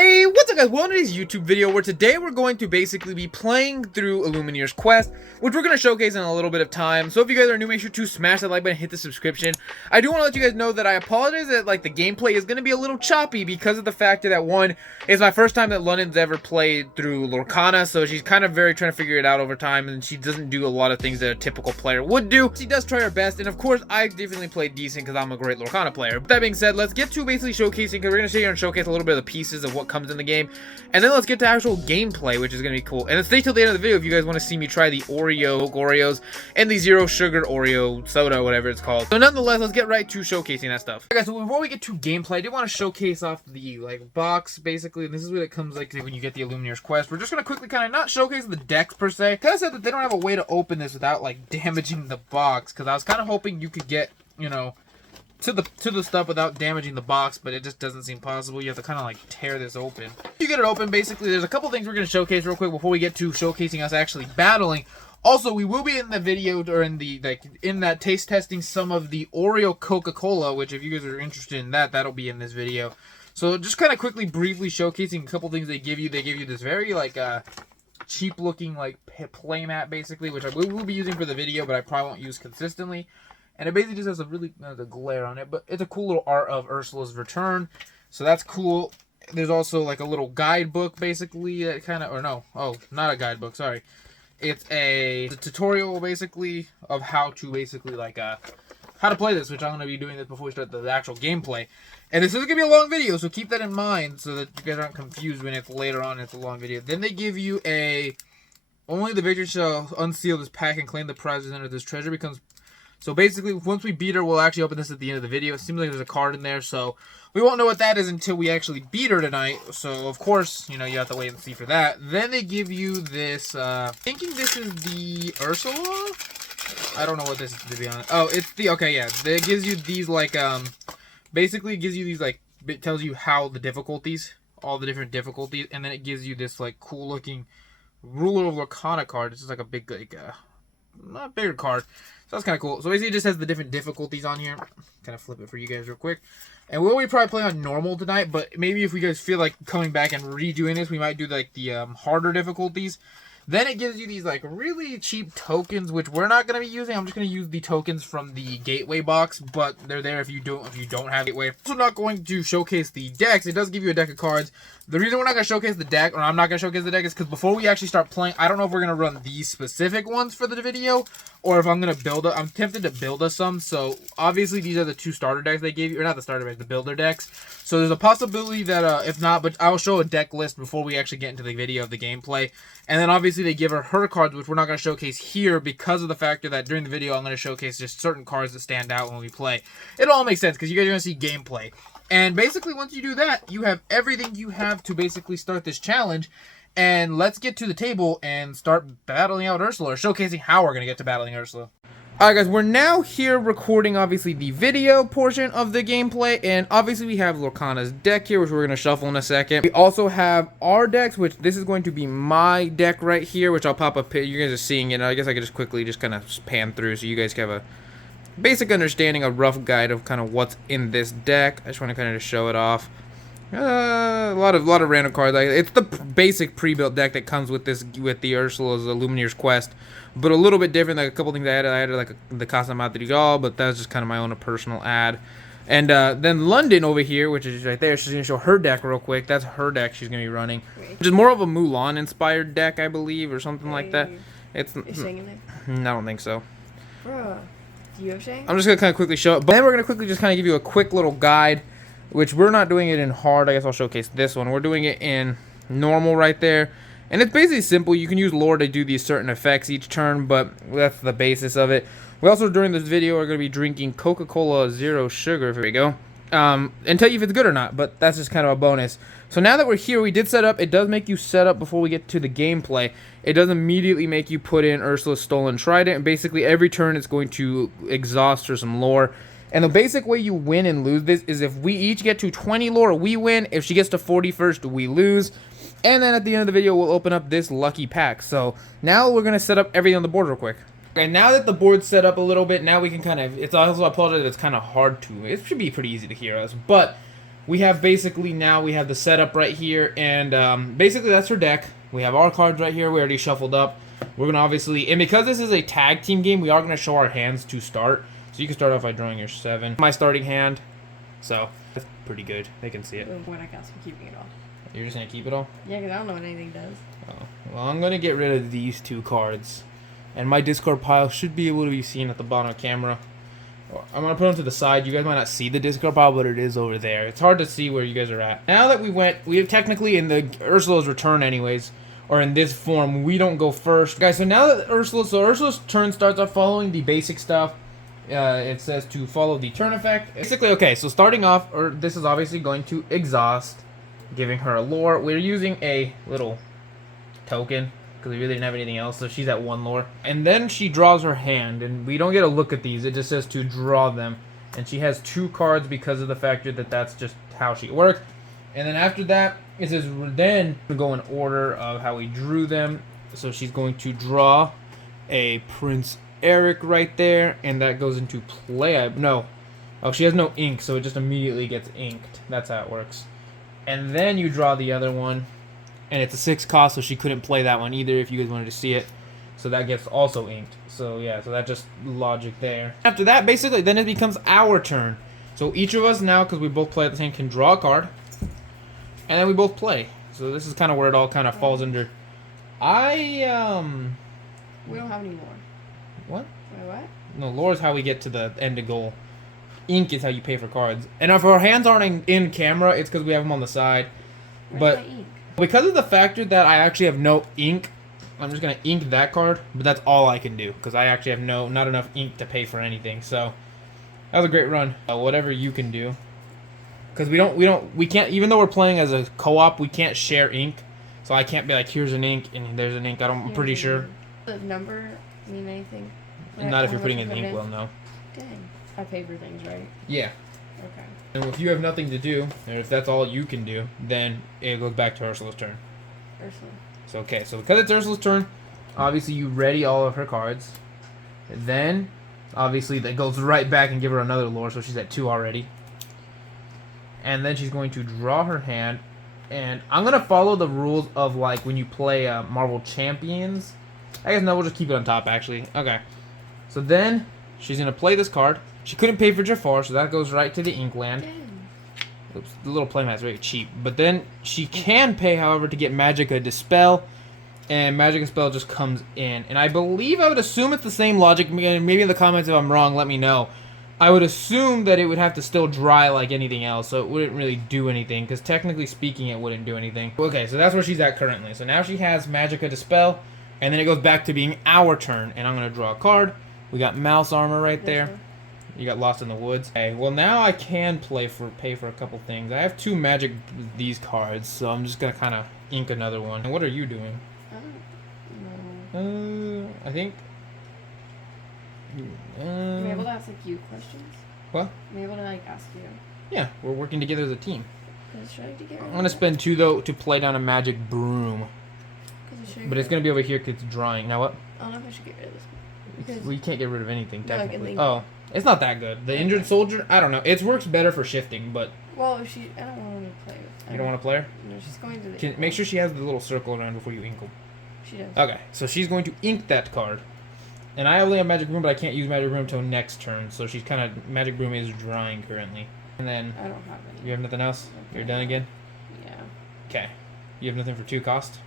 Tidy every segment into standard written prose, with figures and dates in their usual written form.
Hey, what's up guys? Welcome to today's YouTube video where today we're going to basically be playing through Illumineers quest, which we're going to showcase in a little bit of time. So if you guys are new, make sure to smash that like button, hit the subscription. I do want to let you guys know that I apologize that the gameplay is going to be a little choppy because of the fact that one, it's my first time that London's ever played through Lorcana, so she's kind of trying to figure it out over time, and she doesn't do a lot of things that a typical player would do. She does try her best, and of course I definitely play decent because I'm a great Lorcana player. But that being said, let's get to basically showcasing, because we're going to sit here and showcase a little bit of the pieces of what comes in the game, and then let's get to actual gameplay, which is going to be cool. And then stay till the end of the video if you guys want to see me try the Oreos and the zero sugar Oreo soda, whatever it's called. So nonetheless, let's get right to showcasing that stuff. Okay, guys, so before we get to gameplay, I did want to showcase off the box basically, and this is what it comes like when you get the Illumineers quest. We're just going to quickly kind of not showcase the decks per se. Kind of said that they don't have a way to open this without damaging the box, because I was kind of hoping you could get, you know, to the stuff without damaging the box, but it just doesn't seem possible. You have to kind of tear this open. You get it open, basically, there's a couple things we're going to showcase real quick before we get to showcasing us actually battling. Also, we will be in the video, or in the in that taste testing some of the Oreo Coca-Cola, which if you guys are interested in that, that'll be in this video. So just kind of quickly, briefly showcasing a couple things they give you. They give you this very cheap looking play mat basically, which I will be using for the video, but I probably won't use consistently. And it basically just has a really a glare on it, but it's a cool little art of Ursula's return, so that's cool. There's also a little guidebook basically that kind of, or no, oh, not a guidebook, sorry. It's a tutorial basically of how to basically how to play this, which I'm going to be doing this before we start the actual gameplay. And this is going to be a long video, so keep that in mind so that you guys aren't confused when it's later on it's a long video. Then they give you only the victor shall unseal this pack and claim the prizes under this treasure becomes. So basically, once we beat her, we'll actually open this at the end of the video. It seems like there's a card in there, so we won't know what that is until we actually beat her tonight. So, of course, you know, you have to wait and see for that. Then they give you this, thinking this is the Ursula? I don't know what this is, to be honest. Oh, it's the, okay, yeah. It gives you these, basically it gives you these, it tells you how the difficulties, all the different difficulties, and then it gives you this, cool-looking Ruler of Lorcana card. It's just a big, not bigger card. So that's kind of cool. So basically it just has the different difficulties on here. Kind of flip it for you guys real quick. And we'll probably play on normal tonight, but maybe if we guys feel like coming back and redoing this, we might do the harder difficulties. Then it gives you these really cheap tokens, which we're not going to be using. I'm just going to use the tokens from the gateway box, but they're there if you don't have gateway. Also not going to showcase the decks. It does give you a deck of cards. The reason we're not going to showcase the deck, or I'm not going to showcase the deck, is because before we actually start playing, I don't know if we're going to run these specific ones for the video, or if I'm going to build it. I'm tempted to build us some. So obviously these are the two starter decks they gave you, or not the starter decks, the builder decks. So there's a possibility that if not, but I'll show a deck list before we actually get into the video of the gameplay. And then obviously they give her cards, which we're not going to showcase here because of the factor that during the video I'm going to showcase just certain cards that stand out when we play. It all makes sense because you guys are going to see gameplay. And basically once you do that, you have everything you have to basically start this challenge. And let's get to the table and start battling out Ursula, or showcasing how we're going to get to battling Ursula. Alright guys, we're now here recording obviously the video portion of the gameplay, and obviously we have Lorcana's deck here, which we're going to shuffle in a second. We also have our decks, which this is going to be my deck right here, which I'll pop up. You guys are seeing it. I guess I could just quickly kind of pan through so you guys can have a basic understanding, a rough guide of kind of what's in this deck. I just want to kind of just show it off. A lot of random cards. It's the basic pre-built deck that comes with the Ursula's Illumineers quest, but a little bit different. A couple things I added the Casa Madrigal, but that's just kind of my own personal ad. And then London over here, which is right there, she's gonna show her deck real quick. That's her deck she's gonna be running, which is more of a Mulan inspired deck, I believe, or something like that. It's Shang in there? I don't think so. Bruh, do you have Shang? I'm just gonna kind of quickly show it, but then we're gonna quickly just kind of give you a quick little guide. Which we're not doing it in hard. I guess I'll showcase this one. We're doing it in normal right there. And it's basically simple. You can use lore to do these certain effects each turn, but that's the basis of it. We also, during this video, are going to be drinking Coca-Cola Zero Sugar. Here we go. And tell you if it's good or not, but that's just kind of a bonus. So now that we're here, we did set up. It does make you set up before we get to the gameplay. It does immediately make you put in Ursula's Stolen Trident. And basically, every turn it's going to exhaust her some lore. And the basic way you win and lose this is if we each get to 20 lore, we win. If she gets to 40 first, we lose. And then at the end of the video, we'll open up this lucky pack. So now we're going to set up everything on the board real quick. Okay, now that the board's set up a little bit, now we can kind of, it's also, I apologize if it's kind of hard to, it should be pretty easy to hear us. But we have basically now we have the setup right here, and basically that's her deck. We have our cards right here. We already shuffled up. We're gonna obviously, and because this is a tag team game, we are gonna show our hands to start. So you can start off by drawing your 7. My starting hand, so that's pretty good. They can see it. When I cast, I'm keeping it all. You're just gonna keep it all? Yeah, because I don't know what anything does. Oh, well, I'm gonna get rid of these 2 cards, and my discard pile should be able to be seen at the bottom of the camera. I'm gonna put them to the side. You guys might not see the discard pile, but it is over there. It's hard to see where you guys are at. Now that we have technically in the Ursula's return anyways, or in this form, we don't go first. Guys, so now that Ursula's turn starts off following the basic stuff. It says to follow the turn effect. Basically, okay, so starting off, this is obviously going to exhaust, giving her a lore. We're using a little token, because we really didn't have anything else, so she's at 1 lore. And then she draws her hand, and we don't get a look at these, it just says to draw them. And she has 2 cards because of the factor that that's just how she works. And then after that, it says then we go in order of how we drew them. So she's going to draw a Prince Eric right there, and that goes into play. Oh, she has no ink, so it just immediately gets inked. That's how it works. And then you draw the other one, and it's a 6 cost, so she couldn't play that one either if you guys wanted to see it. So that gets also inked. So yeah, so that just logic there. After that, basically, then it becomes our turn. So each of us now, because we both play at the same, can draw a card, and then we both play. So this is kind of where it all kind of falls under. We don't have any more. What? Wait, what? No, lore is how we get to the end of goal. Ink is how you pay for cards. And if our hands aren't in camera, it's because we have them on the side. Where's But my ink? because of the factor that I actually have no ink, I'm just going to ink that card. But that's all I can do, because I actually have not enough ink to pay for anything. So that was a great run. Whatever you can do. Because we can't, even though we're playing as a co-op, we can't share ink. So I can't be like, here's an ink and there's an ink. I'm pretty sure. Does number mean anything? Not if you're putting in the in? ink well, no. Dang. I pay for things, right? Yeah. Okay. And if you have nothing to do, or if that's all you can do, then it goes back to Ursula's turn. Ursula. So, okay, so because it's Ursula's turn, obviously you ready all of her cards. Then, obviously, that goes right back and give her another lore, so she's at 2 already. And then she's going to draw her hand. And I'm going to follow the rules of, like, when you play Marvel Champions. I guess no, we'll just keep it on top, actually. Okay. So then, she's going to play this card. She couldn't pay for Jafar, so that goes right to the Inkland. Oops, the little playmat's very cheap. But then, she can pay, however, to get Magicka Dispel. And Magicka Dispel just comes in. And I believe, I would assume it's the same logic. Maybe in the comments if I'm wrong, let me know. I would assume that it would have to still dry like anything else, so it wouldn't really do anything, because technically speaking, it wouldn't do anything. Okay, so that's where she's at currently. So now she has Magicka Dispel, and then it goes back to being our turn, and I'm going to draw a card. We got Mouse Armor right there. You got Lost in the Woods. Okay, well now I can pay for a couple things. I have 2 magic these cards, so I'm just going to kind of ink another one. And what are you doing? I don't know. I think... Am I able to ask like you questions? What? Am I able to like ask you? Yeah, we're working together as a team. I'm gonna spend 2 though to play down a magic broom. But it's gonna be over here because it's drawing. Now what? I don't know if I should get rid of this one. Because We can't get rid of anything No, I can technically. link Oh, it's not that good. The injured soldier, I don't know. It works better for shifting, but well, if I don't want to play with. you don't want to play her. No, she's going to the. Make sure she has the little circle around before you ink them. She does. Okay, so she's going to ink that card. And I only have Magic Broom, but I can't use Magic Broom until next turn. So she's kind of... Magic Broom is drying currently. And then... I don't have any. You have nothing else? Okay. You're done again? Yeah. Okay. You have nothing for 2 cost?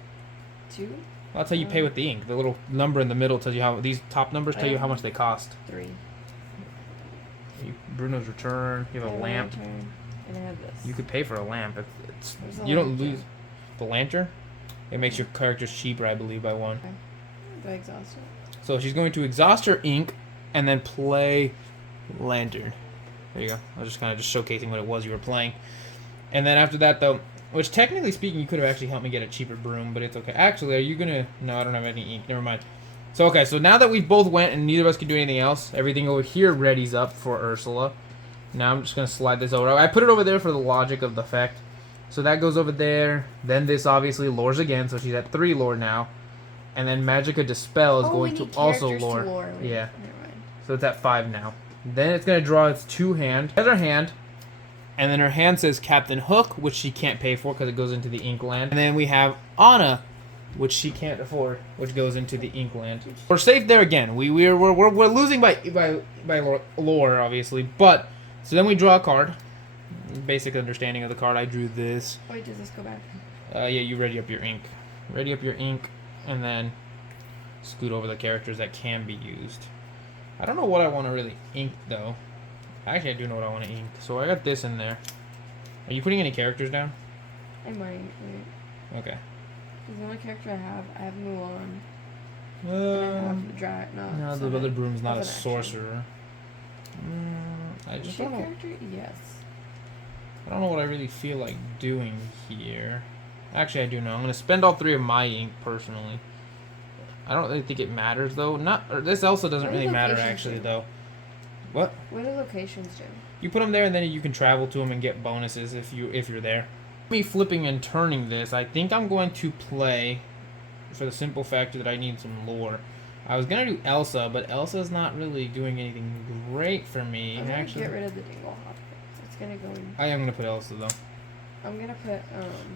2? Well, that's how you pay with the ink. The little number in the middle tells you how... These top numbers tell you how much they cost. 3. Bruno's Return. You have a lamp. And I have this. You could pay for a lamp. You don't lose... The lantern? It makes your characters cheaper, I believe, by 1. Okay. Do I exhaust it? So she's going to exhaust her ink and then play Lantern. There you go. I was just kind of just showcasing what it was you were playing. And then after that, though, which technically speaking, you could have actually helped me get a cheaper broom, but it's okay. Actually, are you going to... No, I don't have any ink. Never mind. So, okay, so now that we both went and neither of us could do anything else, everything over here readies up for Ursula. Now I'm just going to slide this over. I put it over there for the logic of the effect. So that goes over there. Then this obviously lures again, so she's at 3 lore now. And then Magicka Dispel is going to also lore. Yeah. So it's at 5 now. Then it's going to draw its 2 hand. Has her hand. And then her hand says Captain Hook, which she can't pay for because it goes into the ink land. And then we have Anna, which she can't afford, which goes into the ink land. We're safe there again. We're losing by lore, obviously. But so then we draw a card. Basic understanding of the card. I drew this. Wait, does this go back? Yeah, you ready up your ink. Ready up your ink, and then scoot over the characters that can be used. I don't know what I want to really ink though. Actually, I do know what I want to ink. So I got this in there. Are you putting any characters down? I might. Wait. Okay. Because the only character I have Mulan. And I have no, the other broom's not a sorcerer. I just don't know. Character? Yes. I don't know what I really feel like doing here. Actually, I do know. I'm gonna spend all 3 of my ink personally. I don't really think it matters though. This Elsa doesn't really matter actually though. What? What do locations do? You put them there, and then you can travel to them and get bonuses if you're there. Me flipping and turning this, I think I'm going to play, for the simple factor that I need some lore. I was gonna do Elsa, but Elsa's not really doing anything great for me. I'm gonna get rid of the Dingle Hop. It's gonna go in. I am gonna put Elsa though. I'm gonna put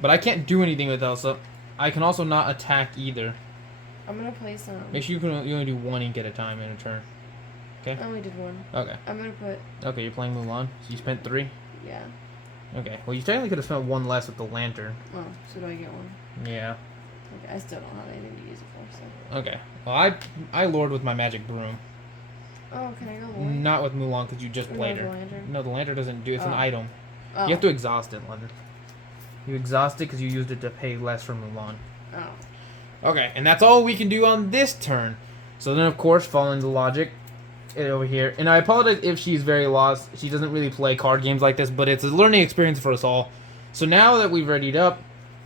But I can't do anything with Elsa. I can also not attack either. I'm gonna play some. Make sure you only do 1 ink at a time in a turn. Okay. I only did 1. Okay. I'm gonna put. Okay, you're playing Mulan. So you spent 3. Yeah. Okay. Well, you technically could have spent 1 less with the lantern. Oh, so do I get 1? Yeah. Okay, I still don't have anything to use it for. So. Okay. Well, I lord with my magic broom. Oh, can I go Lord? Not with Mulan because you just played her. Lantern? No, the lantern doesn't do. It's an item. Oh. You have to exhaust it, London. You exhaust it because you used it to pay less for Mulan. Oh. Okay, and that's all we can do on this turn. So then, of course, following the logic over here, and I apologize if she's very lost. She doesn't really play card games like this, but it's a learning experience for us all. So now that we've readied up,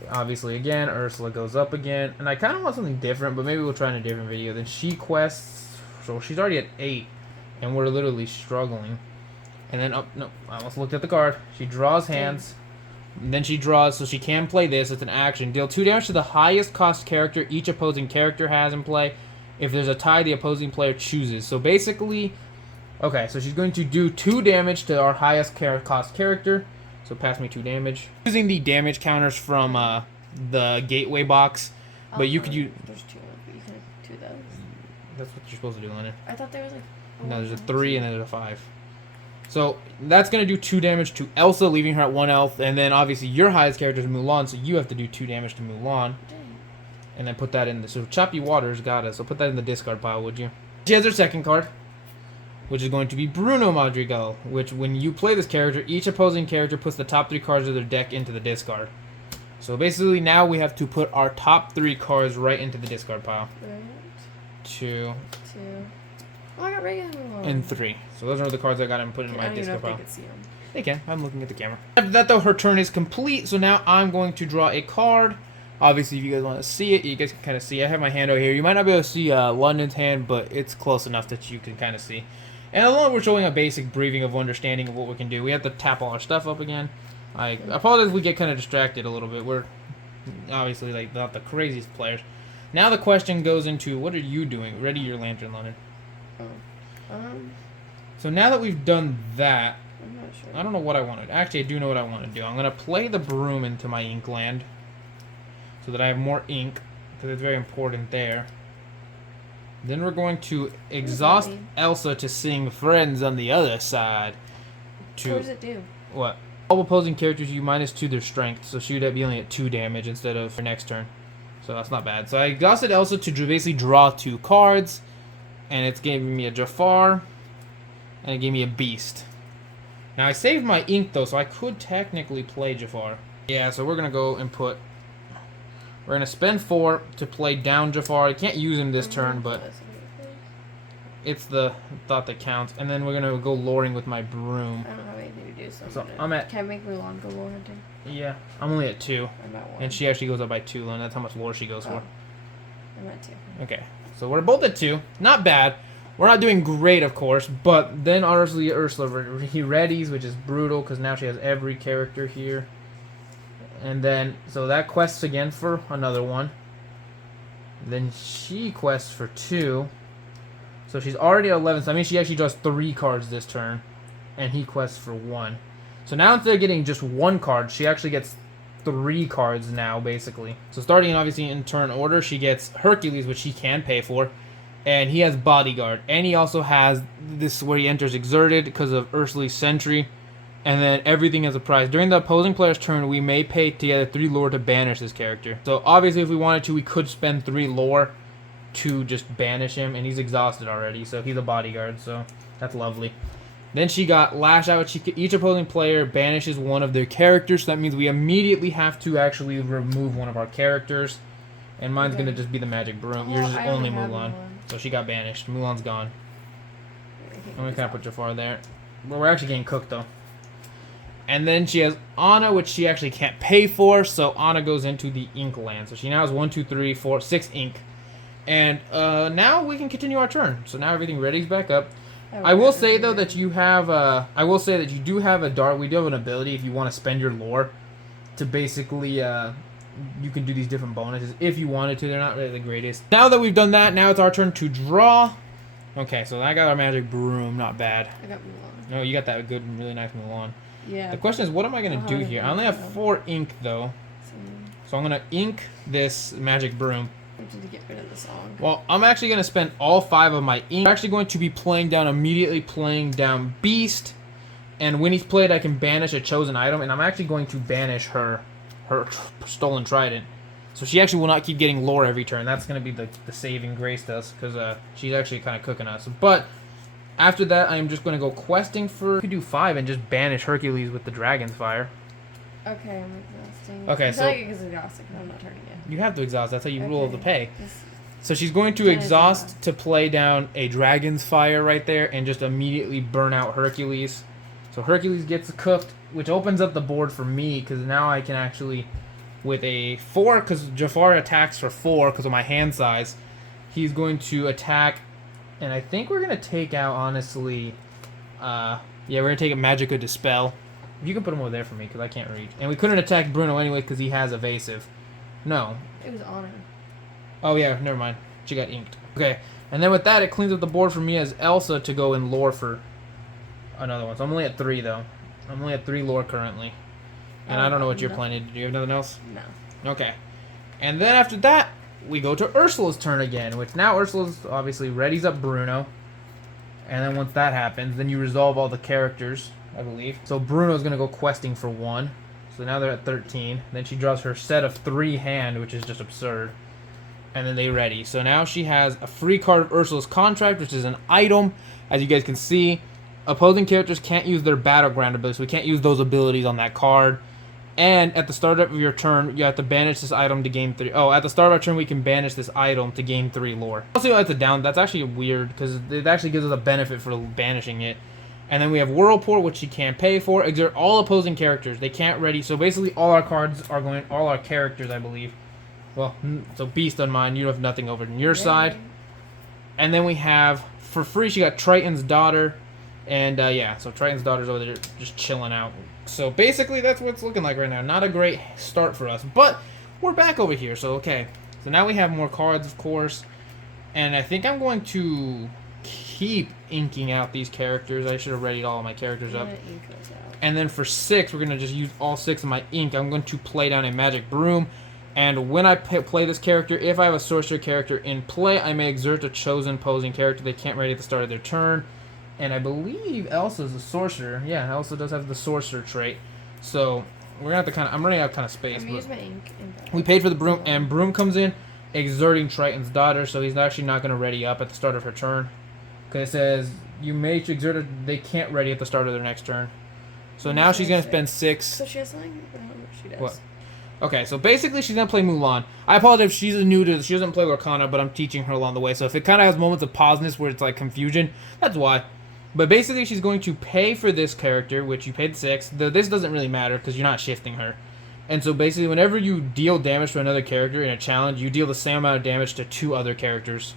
obviously, again, Ursula goes up again, and I kind of want something different, but maybe we'll try in a different video. Then she quests, so she's already at 8, and we're literally struggling. And then, no, I almost looked at the card. She draws hands. And then she draws, so she can play this. It's an action. Deal 2 damage to the highest cost character each opposing character has in play. If there's a tie, the opposing player chooses. So basically, okay, so she's going to do 2 damage to our highest cost character. So pass me 2 damage. Using the damage counters from the gateway box, but you could use. There's 2, but you can do those. That's what you're supposed to do, Leonard. I thought there was like. No, there's a 3 and then there's a 5. So that's going to do 2 damage to Elsa, leaving her at 1 health. And then obviously your highest character is Mulan, so you have to do 2 damage to Mulan. Dang. And then put that in the... So Choppy Waters got us. So put that in the discard pile, would you? She has her second card, which is going to be Bruno Madrigal, which when you play this character, each opposing character puts the top 3 cards of their deck into the discard. So basically now we have to put our top 3 cards right into the discard pile. Right. 2. Oh, I got regular Mulan. And 3. So those are the cards I got and put in my discard pile. They could see them. They can. I'm looking at the camera. After that, though, her turn is complete. So now I'm going to draw a card. Obviously, if you guys want to see it, you guys can kind of see. I have my hand over here. You might not be able to see London's hand, but it's close enough that you can kind of see. And along we're showing a basic briefing of understanding of what we can do. We have to tap all our stuff up again. I apologize if we get kind of distracted a little bit. We're obviously like not the craziest players. Now the question goes into, what are you doing? Ready your lantern, London. So now that we've done that, I'm not sure. I don't know what I wanted. Actually, I do know what I want to do. I'm going to play the broom into my ink land so that I have more ink, because it's very important there. Then we're going to exhaust Elsa to sing Friends on the Other Side. What does it do? What? All opposing characters, you -2 their strength, so she would be only at 2 damage instead of her next turn. So that's not bad. So I exhausted Elsa to basically draw 2 cards. And it's giving me a Jafar, and it gave me a Beast. Now, I saved my ink, though, so I could technically play Jafar. Yeah, so we're going to go and put... We're going to spend 4 to play down Jafar. I can't use him this turn, but it's the thought that counts. And then we're going to go luring with my broom. I don't have anything to do, so I'm at... Can I make Mulan go lore hunting? Yeah, I'm only at 2. I'm at 1. And she actually goes up by 2, and that's how much lore she goes for. I'm at 2. Okay. So we're both at 2. Not bad. We're not doing great, of course, but then obviously Ursula he readies, which is brutal because now she has every character here. And then, so that quests again for another one. Then she quests for 2. So she's already at 11. So I mean, she actually draws 3 cards this turn. And he quests for 1. So now instead of getting just one card, she actually gets 3 cards now, basically. So starting obviously in turn order, she gets Hercules, which he can pay for, and he has Bodyguard, and he also has this where he enters Exerted because of Ursula's Sentry, and then everything as a prize. During the opposing player's turn, we may pay together 3 lore to banish this character. So obviously, if we wanted to, we could spend 3 lore to just banish him, and he's exhausted already, so he's a Bodyguard, so that's lovely. Then she got Lash Out. Each opposing player banishes one of their characters, so that means we immediately have to actually remove one of our characters. And mine's going to just be the Magic Broom. Yours is only Mulan. So she got banished. Mulan's gone. I'm going to kind of put Jafar there. Well, we're actually getting cooked, though. And then she has Anna, which she actually can't pay for, so Anna goes into the Ink land. So she now has 1, 2, 3, 4, 6 Ink. And now we can continue our turn. So now everything ready's back up. I will say though that you have I will say that you do have a dart. We do have an ability if you want to spend your lore to basically you can do these different bonuses if you wanted to. They're not really the greatest. Now that we've done that, now it's our turn to draw. Okay, so I got our Magic Broom, not bad. I got Mulan. No, you got that good, really nice Mulan. Yeah. The question is, what am I gonna do here? I only have 4 ink though, so I'm gonna ink this Magic Broom. To get rid of the song. Well, I'm actually going to spend all 5 of my ink. I'm actually going to be immediately playing down Beast. And when he's played, I can banish a chosen item. And I'm actually going to banish her Stolen Trident. So she actually will not keep getting lore every turn. That's going to be the saving grace to us. Because she's actually kind of cooking us. But after that, I'm just going to go questing for... I could do 5 and just banish Hercules with the Dragon's Fire. Okay, I'm exhausting. Okay, so... I'm exhausting because I'm not turning it. You have to exhaust. That's how you rule the pay. So she's going to exhaust to play down a Dragon's Fire right there and just immediately burn out Hercules. So Hercules gets cooked, which opens up the board for me because now I can actually, with a 4, because Jafar attacks for 4 because of my hand size, he's going to attack, and I think we're going to take out, honestly, yeah, we're going to take a Magica Dispel. You can put him over there for me because I can't reach. And we couldn't attack Bruno anyway because he has evasive. No. It was Honor. Oh, yeah, never mind. She got inked. Okay, and then with that, it cleans up the board for me as Elsa to go in lore for another one. So I'm only at 3, though. I'm only at 3 lore currently. And I don't know what you're planning. Do you have nothing else? No. Okay. And then after that, we go to Ursula's turn again, which now Ursula's obviously readies up Bruno. And then once that happens, then you resolve all the characters, I believe. So Bruno's going to go questing for 1. So now they're at 13. Then she draws her set of 3 hand, which is just absurd. And then they ready. So now she has a free card of Ursula's Contract, which is an item. As you guys can see, opposing characters can't use their battleground abilities. So we can't use those abilities on that card. And at the start of your turn, you have to banish this item to gain 3. Oh, at the start of our turn, we can banish this item to gain 3 lore. Also, that's a down. That's actually weird because it actually gives us a benefit for banishing it. And then we have Whirlpool, which she can't pay for. Exert all opposing characters. They can't ready. So basically, all our cards are going. All our characters, I believe. Well, so Beast on mine. You have nothing over on your side. And then we have for free. She got Triton's Daughter, and yeah. So Triton's Daughter's over there just chilling out. So basically, that's what it's looking like right now. Not a great start for us, but we're back over here. So okay. So now we have more cards, of course, and I think I'm going to keep inking out these characters. I should have readied all of my characters up. And then for 6, we're going to just use all 6 of my ink. I'm going to play down a Magic Broom. And when I play this character, if I have a sorcerer character in play, I may exert a chosen opposing character they can't ready at the start of their turn. And I believe Elsa's a sorcerer. Yeah, Elsa does have the sorcerer trait. So we're going to have to kind of... I'm running out of kind of space. Use my ink. We paid for the Broom, and Broom comes in, exerting Triton's Daughter, so he's actually not going to ready up at the start of her turn. Because it says, you may exert it, they can't ready at the start of their next turn. So now she's going to spend 6. So she has something? She does. What? Okay, so basically she's going to play Mulan. I apologize if she's new to this. She doesn't play Lorcana, but I'm teaching her along the way. So if it kind of has moments of pauseness where it's like confusion, that's why. But basically she's going to pay for this character, which you paid 6. This doesn't really matter because you're not shifting her. And so basically whenever you deal damage to another character in a challenge, you deal the same amount of damage to 2 other characters.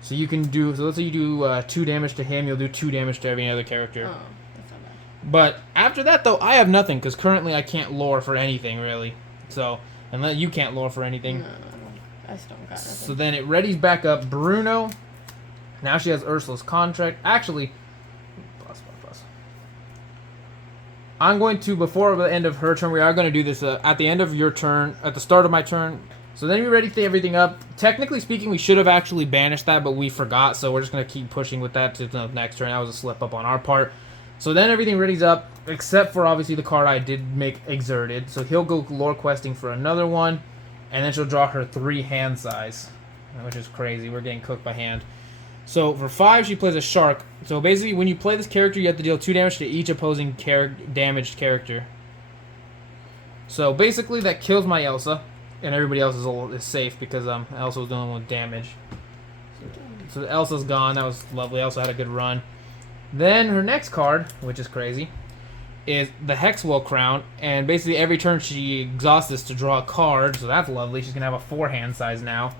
So you can do, so let's say you do 2 damage to him, you'll do 2 damage to every other character. Oh, that's not bad. But after that, though, I have nothing, because currently I can't lore for anything, really. So, unless you can't lore for anything. No, I still got nothing. So then it readies back up Bruno. Now she has Ursula's Contract. Actually, plus. I'm going to, before the end of her turn, we are going to do this at the end of your turn, at the start of my turn. So then we ready to everything up. Technically speaking, we should have actually banished that, but we forgot, so we're just going to keep pushing with that to the next turn. That was a slip up on our part. So then everything ready's up, except for obviously the card I did make exerted. So he'll go lore questing for another one, and then she'll draw her 3 hand size, which is crazy. We're getting cooked by hand. So for 5, she plays a shark. So basically, when you play this character, you have to deal 2 damage to each opposing damaged character. So basically, that kills my Elsa, and everybody else is safe because Elsa was dealing with damage. So Elsa's gone. That was lovely. Elsa had a good run. Then her next card, which is crazy, is the Hexwell Crown, and basically every turn she exhausts this to draw a card. So that's lovely. She's gonna have a 4 hand size now.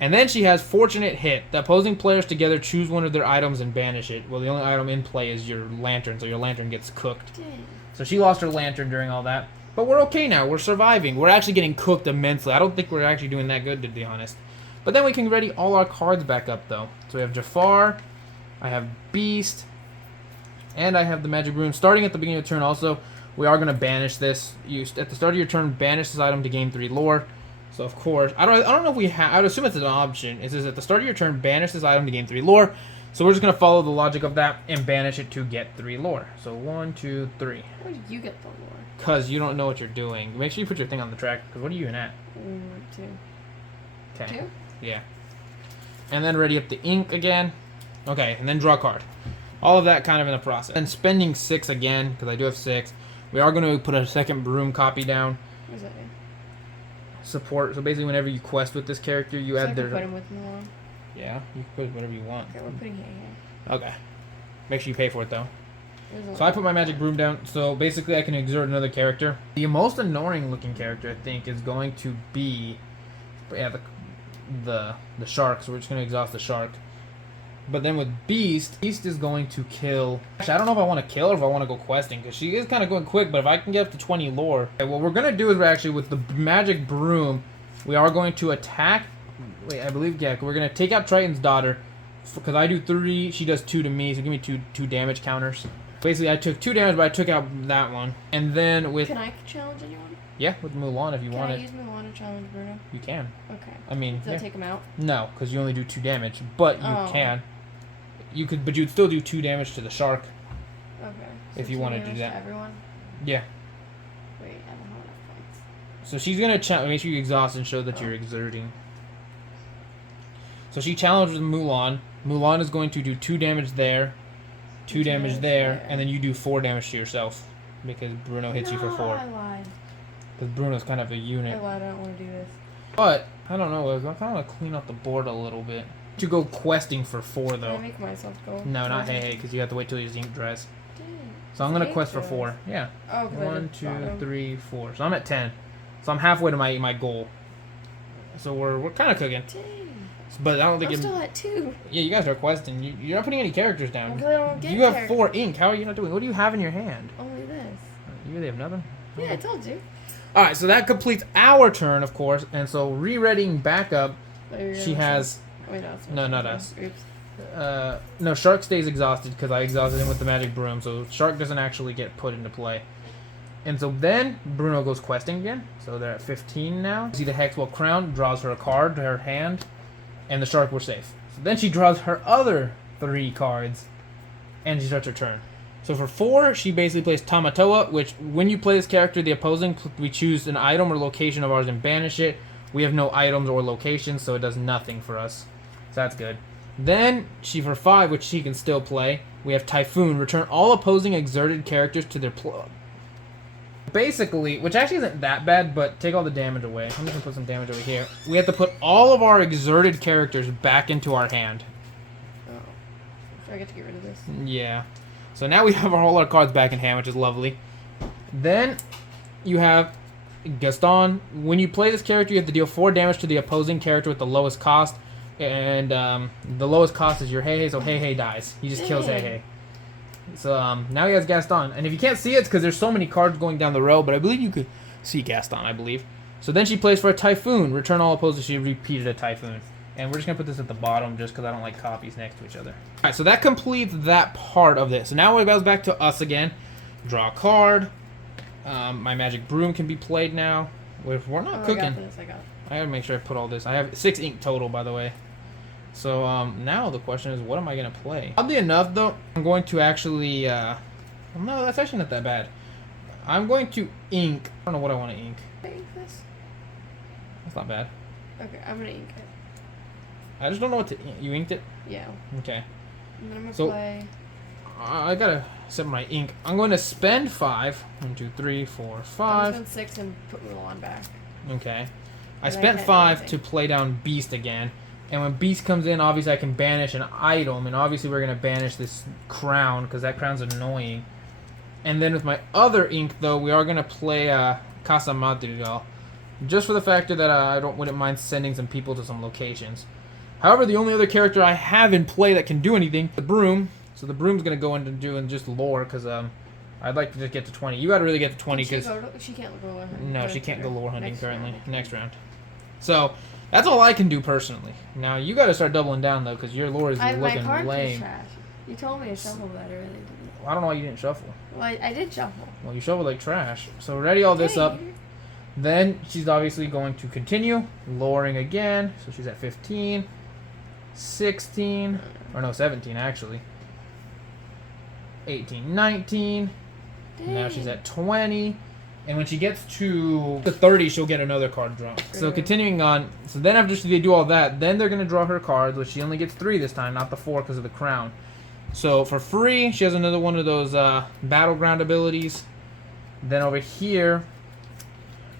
And then she has Fortunate Hit. The opposing players together choose one of their items and banish it. Well, the only item in play is your lantern, so your lantern gets cooked. Dang. So she lost her lantern during all that. But we're okay now. We're surviving. We're actually getting cooked immensely. I don't think we're actually doing that good, to be honest. But then we can ready all our cards back up, though. So we have Jafar, I have Beast, and I have the Magic Broom. Starting at the beginning of the turn also, we are going to banish this. At the start of your turn, banish this item to gain 3 lore. So of course, I don't know if we have. I would assume it's an option. It says at the start of your turn, banish this item to gain 3 lore. So we're just gonna follow the logic of that and banish it to get 3 lore. So 1, 2, 3. How did you get the lore? Cause you don't know what you're doing. Make sure you put your thing on the track. Cause what are you even at? 2. Okay. 2? Yeah. And then ready up the ink again. Okay, and then draw a card. All of that kind of in the process. And spending 6 again, because I do have 6. We are gonna put a second broom copy down. What does that mean? Support. So basically, whenever you quest with this character, you add their. Put him with Mulan. Yeah, you can put whatever you want. Okay, we're putting it here. Okay. Make sure you pay for it though. So I put my Magic Broom down. So basically, I can exert another character. The most annoying looking character, I think, is going to be, yeah, the shark. So we're just gonna exhaust the shark. But then with Beast is going to kill. Actually, I don't know if I want to kill her or if I want to go questing, because she is kind of going quick. But if I can get up to 20 lore, okay, what we're gonna do is we're actually with the Magic Broom, we are going to attack. Wait, I believe we're gonna take out Triton's daughter, because I do 3, she does 2 to me. So give me two damage counters. Basically, I took 2 damage, but I took out that one. And then with Can I challenge anyone? yeah, with Mulan if you want it. Can I use Mulan to challenge Bruno? You can. Okay. I mean, Does that take him out? No, because you only do 2 damage, but you can. You could, but you'd still do 2 damage to the shark. Okay. So if you want to do that. To everyone? Yeah. Wait, I don't have enough points. So she's gonna make sure you exhaust and show that you're exerting. So she challenges Mulan. Mulan is going to do 2 damage there, 2 damage there, and then you do 4 damage to yourself because Bruno hits you for 4. I lied. Because Bruno's kind of a unit. I lied. I don't want to do this. But I don't know. I kind of want to clean up the board a little bit. To go questing for 4 though. Can I make myself go? No, not hey, because you have to wait till your ink dries. Dang. So I'm gonna quest for 4. Yeah. Oh, 1, 2, 3, 4. So I'm at 10. So I'm halfway to my goal. So we're kind of cooking. Dang. But I don't think I'm still at 2. Yeah, you guys are questing. You're not putting any characters down. Because I don't get you have characters. 4 ink. How are you not doing? What do you have in your hand? Only this. You really have nothing? Yeah, I told you. Alright, so that completes our turn, of course. And so re-readying back up, she has... Wait, no, not us. Oops. No, Shark stays exhausted because I exhausted him with the Magic Broom. So Shark doesn't actually get put into play. And so then Bruno goes questing again. So they're at 15 now. See the Hexwell Crown, draws her a card to her hand. And the Shark were safe. So then she draws her other 3 cards. And she starts her turn. So for 4, she basically plays Tamatoa, which when you play this character, the opposing, we choose an item or location of ours and banish it. We have no items or locations, so it does nothing for us. So that's good. Then, she for 5, which she can still play, we have Typhoon. Return all opposing exerted characters to their basically, which actually isn't that bad, but take all the damage away. I'm just going to put some damage over here. We have to put all of our exerted characters back into our hand. Oh. So I get to get rid of this? Yeah. So now we have all our cards back in hand, which is lovely. Then, you have Gaston. When you play this character, you have to deal 4 damage to the opposing character with the lowest cost. And the lowest cost is your Hey, so Hey dies. He just kills Hey. So now he has Gaston. And if you can't see it, it's because there's so many cards going down the row, but I believe you could see Gaston, I believe. So then she plays for a Typhoon. Return all opposing. She repeated a Typhoon. And we're just going to put this at the bottom just because I don't like copies next to each other. Alright, so that completes that part of this. So now it goes back to us again. Draw a card. My magic broom can be played now. We're not cooking. I got this. I gotta make sure I put all this. I have 6 ink total, by the way. So now the question is, what am I gonna play? Oddly enough, though, I'm going to actually. No, that's actually not that bad. I'm going to ink. I don't know what I want to ink. Can I ink this? That's not bad. Okay, I'm gonna ink it. I just don't know what to ink. You inked it? Yeah. Okay. And then I'm gonna So, play. I gotta set my ink. I'm going to spend 5. 1, 2, 3, 4, 5. I'm gonna spend 6 and put Mulan back. Okay. I And spent can't do 5 anything. to play down Beast again. And when Beast comes in, obviously I can banish an item. And obviously we're going to banish this crown, because that crown's annoying. And then with my other ink, though, we are going to play Casa Madrigal. Just for the factor that I wouldn't mind sending some people to some locations. However, the only other character I have in play that can do anything, the Broom. So the Broom's going to go into doing just lore, because I'd like to just get to 20. You got to really get to 20, because... She can't go lore hunting. No, she can't go lore hunting Next currently. round. Next round. So, that's all I can do personally. Now, you got to start doubling down, though, because your lore is My looking cards are lame. trash. You told me to shuffle better, and I didn't. I don't know why you didn't shuffle. Well, I did shuffle. Well, you shuffled like trash. So, ready all this up. Then, she's obviously going to continue. Loring again. So, she's at 15. 16. Or no, 17, actually. 18, 19. Dang. Now she's at 20. And when she gets to 30, she'll get another card drawn. So continuing on, so then after they do all that, then they're going to draw her cards, which she only gets 3 this time, not the 4 because of the crown. So for free, she has another one of those battleground abilities. Then over here,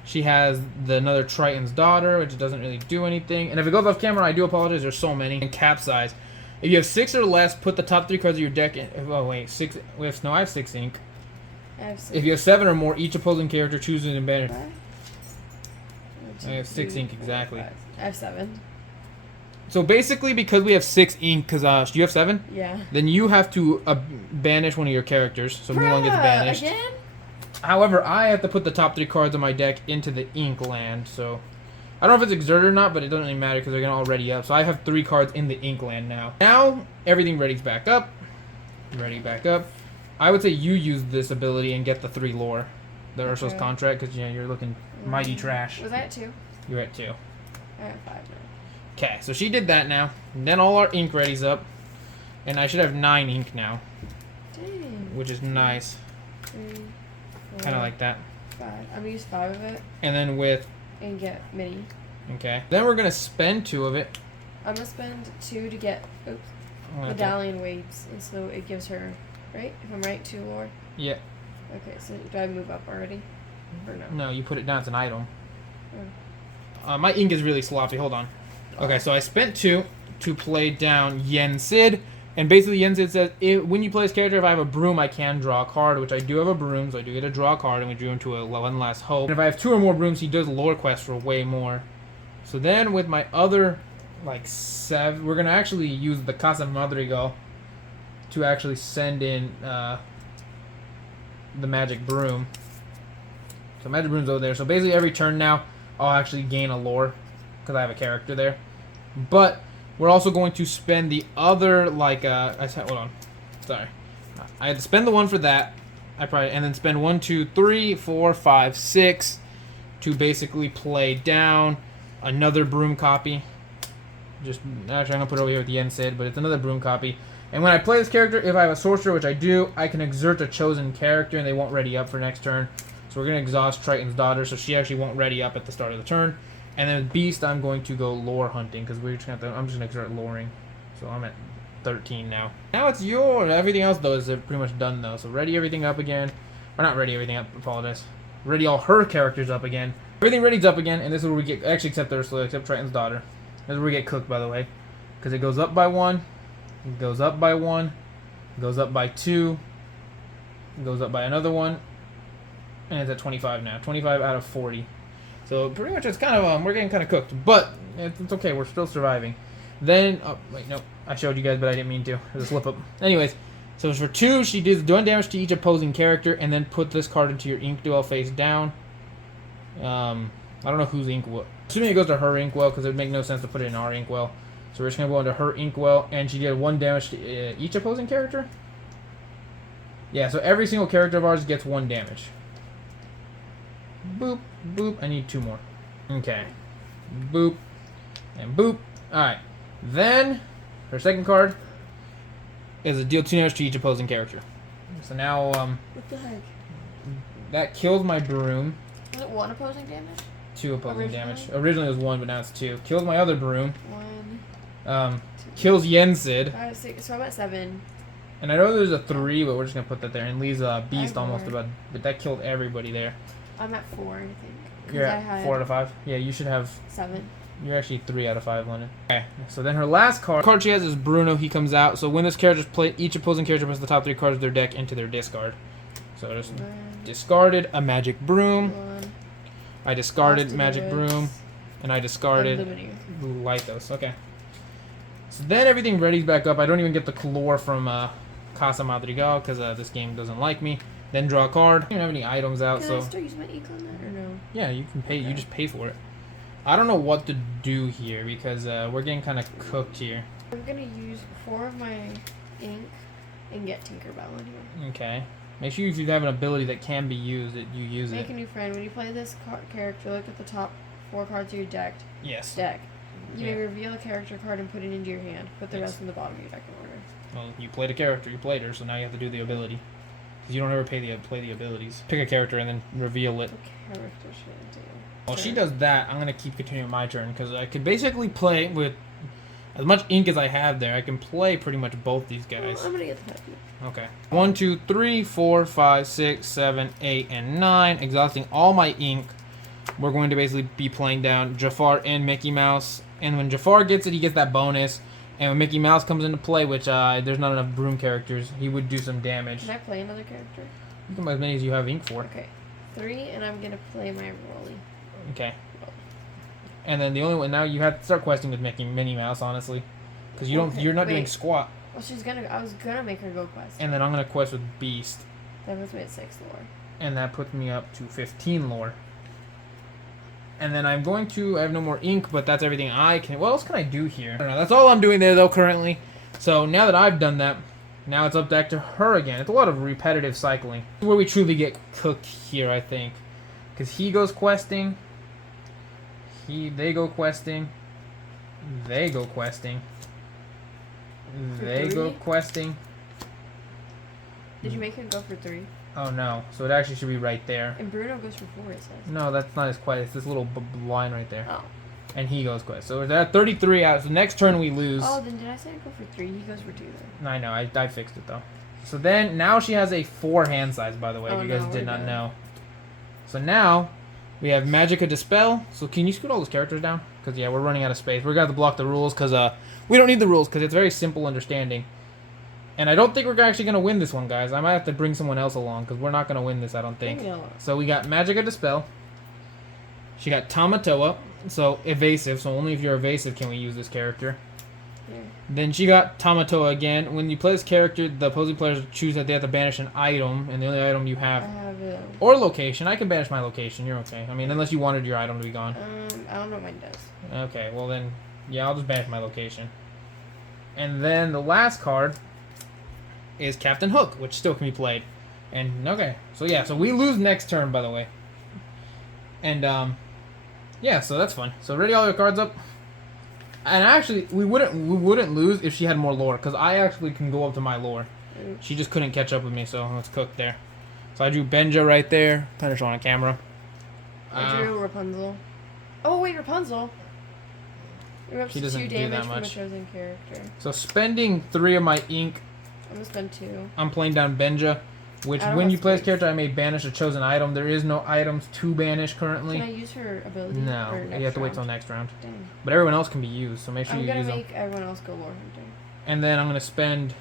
she has another Triton's Daughter, which doesn't really do anything. And if it goes off camera, I do apologize, there's so many. And capsize. If you have 6 or less, put the top 3 cards of your deck in. Oh wait, 6. No, I have 6 ink. I have 6. If you have 7 or more, each opposing character chooses an advantage. I have 6 ink exactly. I have 7. So basically, because we have 6 ink, because you have 7, Yeah. then you have to banish one of your characters. So Mulan gets banished. Again? However, I have to put the top 3 cards of my deck into the ink land. So I don't know if it's exerted or not, but it doesn't really matter because they're gonna already up. So I have 3 cards in the ink land now. Now everything ready's back up. Ready back up. I would say you use this ability and get the 3 lore, the Ursul's contract, because you're looking mighty trash. Was I at 2? You're at 2. I have 5 now. Okay, so she did that now. And then all our ink ready's up, and I should have 9 ink now, Dang. which is nice. 3, 4, Kind of like that. 5. I'm gonna use 5 of it And then with and get mini. okay, then we're gonna spend 2 of it. I'm gonna spend 2 to get medallion weights, and so it gives her, right? If I'm right, 2 lore. Yeah. Okay, so do I move up already, or no? No, you put it down. It's an item. Oh. My ink is really sloppy. Hold on. Okay, so I spent 2 to play down Yen Sid. And basically Yen Sid says, when you play this character, if I have a broom, I can draw a card, which I do have a broom, so I do get to draw a card, and we drew into a One Last Hope. And if I have 2 or more brooms, he does lore quests for way more. So then with my other, 7, we're going to actually use the Casa Madrigal to actually send in the magic broom. So magic broom's over there. So basically every turn now, I'll actually gain a lore because I have a character there. But we're also going to spend the other hold on, sorry, I had to spend the 1 for that. And then spend 1, 2, 3, 4, 5, 6 to basically play down another broom copy. Actually, I'm gonna put it over here with Yen Sid, but it's another broom copy. And when I play this character, if I have a sorcerer, which I do, I can exert a chosen character, and they won't ready up for next turn. So we're gonna exhaust Triton's Daughter, so she actually won't ready up at the start of the turn. And then with Beast, I'm going to go lore hunting because I'm just gonna exert loring. So I'm at 13 now. Now it's yours. Everything else though is pretty much done though. So ready everything up again, or not ready everything up. Apologize. Ready all her characters up again. Everything ready's up again, and this is where we get except Ursula, except Triton's Daughter. This is where we get cooked, by the way, because it goes up by 1, it goes up by 1, it goes up by 2, it goes up by another 1, and it's at 25 now. 25 out of 40. So pretty much it's kind of we're getting kind of cooked, but it's okay. We're still surviving. Then no, I showed you guys, but I didn't mean to. It was a slip up. Anyways, so for 2, she does 1 damage to each opposing character, and then put this card into your ink duel face down. I don't know whose inkwell. Assuming it goes to her inkwell, because it would make no sense to put it in our inkwell. So we're just gonna go into her inkwell, and she did 1 damage to each opposing character. Yeah, so every single character of ours gets 1 damage. Boop, boop. I need 2 more. Okay. Boop. And boop. Alright. Then, her second card is a deal 2 damage to each opposing character. So now, What the heck? that kills my broom. Was it 1 opposing damage? 2 opposing Originally? damage. Originally it was 1, but now it's 2. Kills my other broom. 1, Kills Yensid. 5, 6. So I'm at 7. And I know there's a 3, but we're just going to put that there. And leaves a beast more. almost about... But that killed everybody there. I'm at 4, I think. 'Cause You're I at had 4 out of 5? Yeah, you should have... 7. You're actually 3 out of 5, London. Okay, so then her last card she has is Bruno. He comes out. So when this character's played, each opposing character puts the top 3 cards of their deck into their discard. So just discarded a magic broom. 1. I discarded Lost to magic the broom. woods. And I discarded Illumineers. Lythos. Okay. So then everything readies back up. I don't even get the Color from Casa Madrigal because this game doesn't like me. Then draw a card. I don't have any items out, Can so... I still use my ink on that or no? Yeah, you can pay. Okay. You just pay for it. I don't know what to do here because we're getting kind of cooked here. I'm gonna use 4 of my ink and get Tinkerbell in here. Okay. Make sure if you have an ability that can be used, that you use Make it. a new friend. When you play this character, look at the top 4 cards of your deck. Yes. You may reveal a character card and put it into your hand. Put the rest in the bottom of your deck in order. Well, you played a character. You played her, so now you have to do the ability. Because you don't ever play the abilities. Pick a character and then reveal it. What character should I do? While she does that, I'm going to keep continuing my turn because I could basically play with as much ink as I have there. I can play pretty much both these guys. Well, I'm gonna get the puppy. Okay. 1, 2, 3, 4, 5, 6, 7, 8, and 9. Exhausting all my ink. We're going to basically be playing down Jafar and Mickey Mouse. And when Jafar gets it, he gets that bonus. And when Mickey Mouse comes into play, which there's not enough broom characters, he would do some damage. Can I play another character? You can play as many as you have ink for. Okay. 3, and I'm gonna play my Rolly. Okay. And then the only one now you have to start questing with Minnie Mouse, honestly, because you're not doing squat. Well, I was gonna make her go quest. And then I'm gonna quest with Beast, That puts me at 6 lore. and that puts me up to 15 lore. And then I have no more ink, but that's everything I can. What else can I do here? I don't know. That's all I'm doing there though currently. So now that I've done that, now it's up back to her again. It's a lot of repetitive cycling. This is where we truly get cooked here, I think, because he goes questing. They go questing. They go questing. They go questing. Did you make her go for 3? Oh no, so it actually should be right there. And Bruno goes for 4, it says. No, that's not his quest. It's this little line right there. Oh. And he goes quest. So we're at 33 out. So next turn we lose. Oh, then did I say I go for 3? He goes for 2 then. I know, I fixed it though. So then, now she has a 4 hand size, by the way, if you guys did not know. So now, we have Magica Dispel. So can you scoot all those characters down? Because yeah, we're running out of space. We're going to have to block the rules because we don't need the rules because it's very simple understanding. And I don't think we're actually going to win this one, guys. I might have to bring someone else along because we're not going to win this, I don't think. So we got Magica Dispel. She got Tamatoa, so evasive. So only if you're evasive can we use this character. Yeah. Then she got Tamatoa again. When you play this character, the opposing players choose that they have to banish an item, and the only item you have, or location. I can banish my location. You're okay. I mean, unless you wanted your item to be gone. I don't know what mine does. Okay, well then, yeah, I'll just banish my location. And then the last card is Captain Hook, which still can be played. And okay, so yeah, so we lose next turn, by the way. And yeah, so that's fun. So ready all your cards up. And actually, we wouldn't lose if she had more lore, because I actually can go up to my lore. She just couldn't catch up with me, so let's cook there. So I drew Benja right there. Kind of show on camera. I drew Rapunzel. Oh wait, Rapunzel. You're up She to doesn't 2 do damage that from a much. chosen character. So spending 3 of my ink, I'm gonna spend 2. I'm playing down Benja, which I don't when have you play this space. character, I may banish a chosen item. There is no items to banish currently. Can I use her ability? No, Or you next have to wait round? till next round. Dang. But everyone else can be used, so make sure I'm you gonna use them. make everyone else go lore hunting. And then I'm going to spend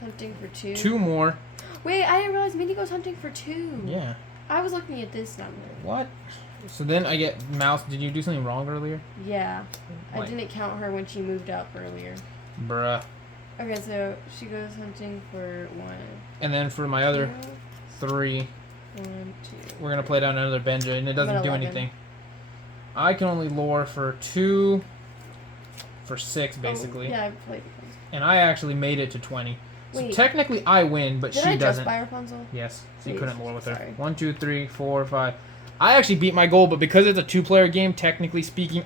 Hunting for 2. 2 more. Wait, I didn't realize Minnie goes hunting for 2. Yeah. I was looking at this number. What? So then I get Mouse. Did you do something wrong earlier? Yeah. Like- I didn't count her when she moved up earlier. Bruh. Okay, so she goes hunting for 1. And then for my other 3, 1, 2. we're going to play down another Benja, and it doesn't at do 11. anything. I can only lure for 2, for 6 basically. Oh, yeah, I played. And I actually made it to 20. So Wait. technically I win, but Did she I doesn't. just buy Rapunzel? Yes, so you Jeez, couldn't lore with her. sorry. 1, 2, 3, 4, 5. I actually beat my goal, but because it's a 2-player game, technically speaking,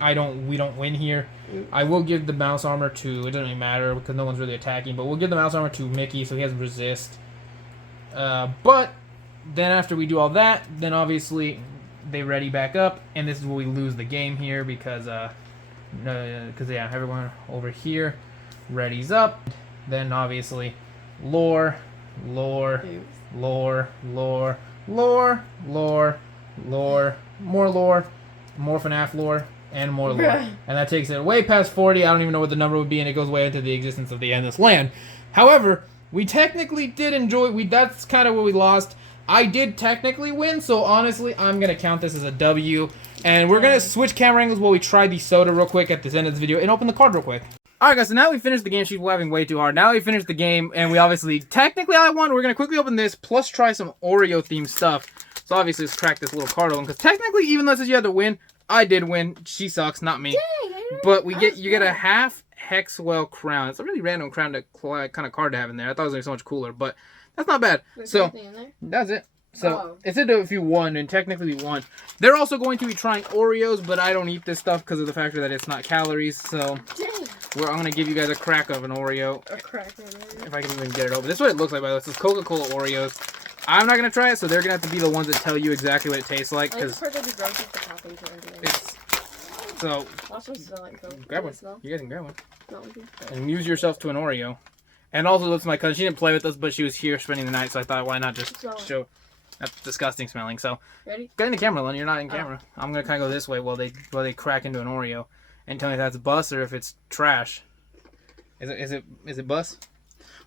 we don't win here. I will give the mouse armor to, it doesn't really matter because no one's really attacking, but we'll give the mouse armor to Mickey so he has resist. But then after we do all that, then obviously they ready back up, and this is where we lose the game here because yeah, everyone over here readies up. Then obviously lore, more lore, more FNAF lore, and more lore. Bruh. And that takes it way past 40. I don't even know what the number would be, and it goes way into the existence of the endless land. However, we technically did enjoy. That's kind of what we lost. I did technically win, so honestly, I'm gonna count this as a W. And we're gonna switch camera angles while we try the soda real quick at this end of this video and open the card real quick. Alright guys, so now we finished the game. She's laughing way too hard. Now we finished the game, and we obviously, technically I won. We're gonna quickly open this, plus try some Oreo themed stuff. So obviously let's crack this little card open, because technically, even though it says you had to win, I did win. She sucks, not me. Dang, but you get a half Hexwell crown. It's a really random crown kind of card to have in there. I thought it was gonna be so much cooler, but that's not bad. There's So nothing in there? that's it. So Oh. it said if you won, and technically we won. They're also going to be trying Oreos, but I don't eat this stuff because of the factor that it's not calories. So Dang. I'm gonna give you guys a crack of an Oreo. A crack on Oreo. If I can even get it open. This is what it looks like, by the way. This is Coca-Cola Oreos. I'm not gonna try it, so they're gonna have to be the ones that tell you exactly what it tastes like. I like the Because part that be gross with the topping to everything. so Watch them smell like Coke. grab one. Smell? You guys can grab one Not like it. and use yourself to an Oreo. And also, that's my cousin. She didn't play with us, but she was here spending the night, so I thought, why not just Smell it. show? That's disgusting smelling. So Ready? get in the camera, Lynn. You're not in camera. I'm gonna kind of go this way while they crack into an Oreo, and tell me if that's bus or if it's trash. Is it bus?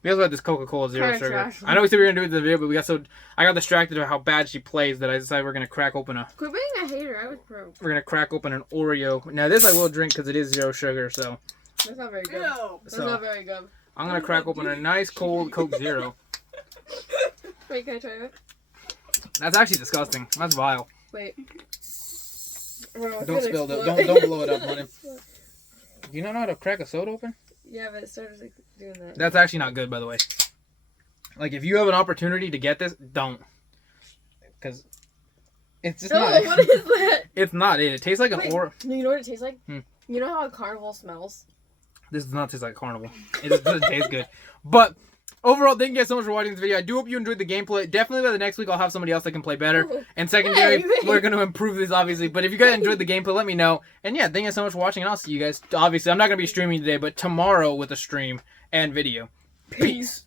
We also had this Coca-Cola Zero Kinda Sugar. trash. I know we said we were gonna do it in the video, but I got distracted by how bad she plays that I decided we're gonna crack open Quit being a hater. I was pro. we're gonna crack open an Oreo. Now this I will drink because it is zero sugar. So That's not very good. Ew. That's So- not very good. I'm gonna crack open a nice cold Coke Zero. Wait, can I try it? That's actually disgusting. That's vile. Wait. Bro, Don't spill it. Don't blow it up on him. Do you not know how to crack a soda open? Yeah, but it started like, doing that. That's actually not good, by the way. Like, if you have an opportunity to get this, don't. Because it's just No, not. what is that? It's not it. It tastes like an Wait, Oreo. You know what it tastes like? Hmm. You know how a carnival smells? This does not taste like Carnival. It just doesn't taste good. But overall, thank you guys so much for watching this video. I do hope you enjoyed the gameplay. Definitely by the next week, I'll have somebody else that can play better. And secondary, Hey, we're going to improve this, obviously. But if you guys enjoyed the gameplay, let me know. And yeah, thank you guys so much for watching. And I'll see you guys. Obviously, I'm not going to be streaming today, but tomorrow with a stream and video. Peace.